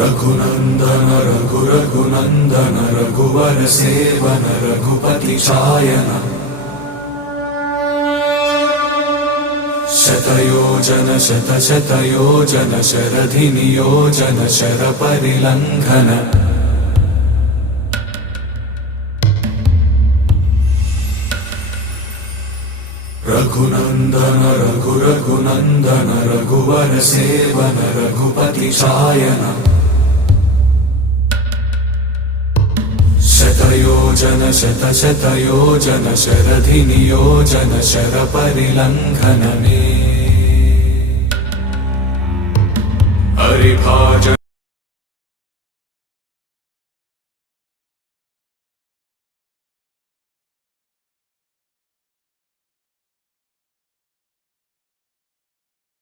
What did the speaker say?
रघुनंदन रघुनंदन रघुवर seven Raghupati चायन शतयोजन शतशतयोजन शरधि नियोजन sir परिलंघन Raghunandan Raghunandan रघुवर seven Raghupati चायन शतयोजन शतशतयोजन शरधि नियोजन sir परिलंघन